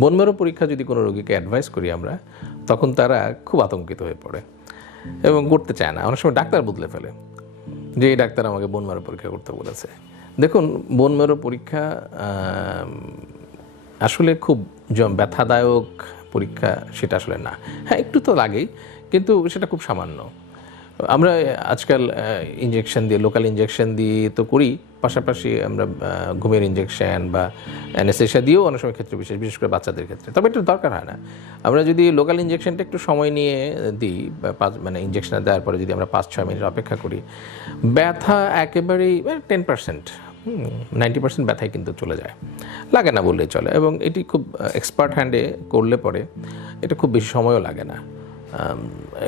বনমেরো পরীক্ষা যদি কোনো রোগীকে অ্যাডভাইস করি আমরা, তখন তারা খুব আতঙ্কিত হয়ে পড়ে এবং করতে চায় না। অনেক সময় ডাক্তার বদলে ফেলে যে, এই ডাক্তার আমাকে বোন মেরো পরীক্ষা করতে বলেছে। দেখুন বোন মেরো পরীক্ষা আসলে খুব ব্যথাদায়ক পরীক্ষা সেটা আসলে না। হ্যাঁ একটু তো লাগেই, কিন্তু সেটা খুব সামান্য। আমরা আজকাল ইঞ্জেকশন দিয়ে লোকাল ইঞ্জেকশন দিয়ে তো করি। পাশাপাশি আমরা ঘুমের ইঞ্জেকশন বা অ্যানেসেশিয়া দিয়েও অনেক সময় ক্ষেত্রে বিশেষ বিশেষ করে বাচ্চাদের ক্ষেত্রে। তবে এটা দরকার হয় না। আমরা যদি লোকাল ইঞ্জেকশনটা একটু সময় নিয়ে দিই, বা পাঁচ মানে ইঞ্জেকশন দেওয়ার পরে যদি আমরা পাঁচ, ছয় মিনিট অপেক্ষা করি, ব্যথা একেবারেই টেন পার্সেন্ট নাইনটি পার্সেন্ট ব্যথায় কিন্তু চলে যায়। লাগে না বললেই চলে। এবং এটি খুব এক্সপার্ট হ্যান্ডে করলে পরে এটা খুব বেশি সময়ও লাগে না।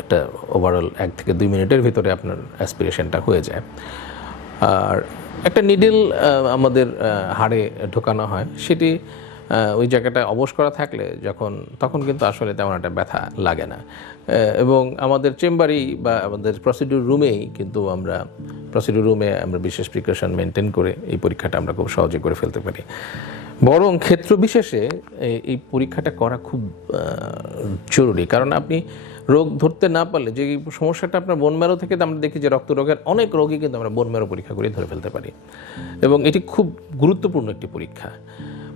একটা ওভারঅল এক থেকে দুই মিনিটের ভিতরে আপনার অ্যাসপিরেশনটা হয়ে যায়। আর একটা নিডল আমাদের হাড়ে ঢোকানো হয়, সেটি ওই জায়গাটা অবশ করা থাকলে যখন, তখন কিন্তু আসলে তেমন একটা ব্যথা লাগে না। এবং আমাদের চেম্বারেই বা আমাদের প্রসিডিউর রুমেই কিন্তু আমরা প্রসিডিউর রুমে আমরা বিশেষ প্রিকশন মেনটেন করে এই পরীক্ষাটা আমরা খুব সহজে করে ফেলতে পারি। বরং ক্ষেত্র বিশেষে এই- পরীক্ষাটা করা খুব জরুরি। কারণ আপনি রোগ ধরতে না পারলে, যে সমস্যাটা আপনার বোন ম্যারো থেকে, আমরা দেখি যে রক্ত রোগের অনেক রোগী কিন্তু আমরা বোন ম্যারো পরীক্ষা করে ধরে ফেলতে পারি। এবং এটি খুব গুরুত্বপূর্ণ একটি পরীক্ষা।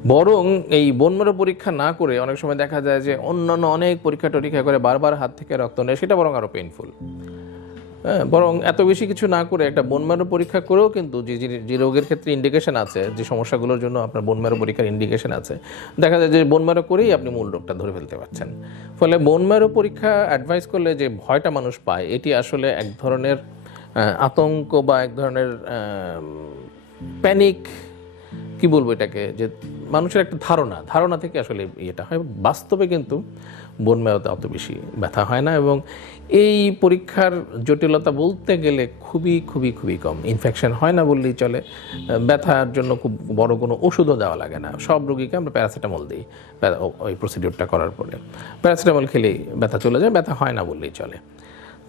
বরং এই বোন ম্যারো পরীক্ষা না করে অনেক সময় দেখা যায় যে অন্যান্য অনেক পরীক্ষা টরীক্ষা করে বারবার হাত থেকে রক্ত নেয়, সেটা বরং আরও পেইনফুল হ্যাঁ, বরং এত বেশি কিছু না করে একটা বোন ম্যারো পরীক্ষা করেও কিন্তু যে যে- রোগের ক্ষেত্রে ইন্ডিকেশন আছে যে সমস্যাগুলোর জন্য আপনার বোন ম্যারো পরীক্ষার ইন্ডিকেশন আছে দেখা যায় যে বোন ম্যারো করেই আপনি মূল রোগটা ধরে ফেলতে পারছেন। ফলে বোন ম্যারো পরীক্ষা অ্যাডভাইস করলে যে ভয়টা মানুষ পায় এটি আসলে এক ধরনের আতঙ্ক বা এক ধরনের প্যানিক কি বলব এটাকে? যে মানুষের একটা ধারণা ধারণা থেকে আসলে ইয়েটা হয়। বাস্তবে কিন্তু বন মেরোতে অত বেশি ব্যথা হয় না এবং এই পরীক্ষার জটিলতা বলতে গেলে খুবই খুবই খুবই কম। ইনফেকশন হয় না বললেই চলে। ব্যথার জন্য খুব বড় কোনো ওষুধও দেওয়া লাগে না। সব রোগীকে আমরা প্যারাসিটামল দিই ওই প্রসিডিউরটা করার পরে। প্যারাসিটামল খেলেই ব্যথা চলে যায়, ব্যথা হয় না বললেই চলে।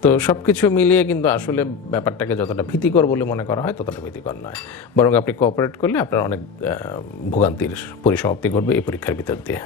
তো সব কিছু মিলিয়ে কিন্তু আসলে ব্যাপারটাকে যতটা ভীতিকর বলে মনে করা হয়, ততটা ভীতিকর নয়। বরং আপনি কোঅপারেট করলে আপনার অনেক ভোগান্তির পরিসমাপ্তি ঘটবে এই পরীক্ষার ভিতর দিয়ে।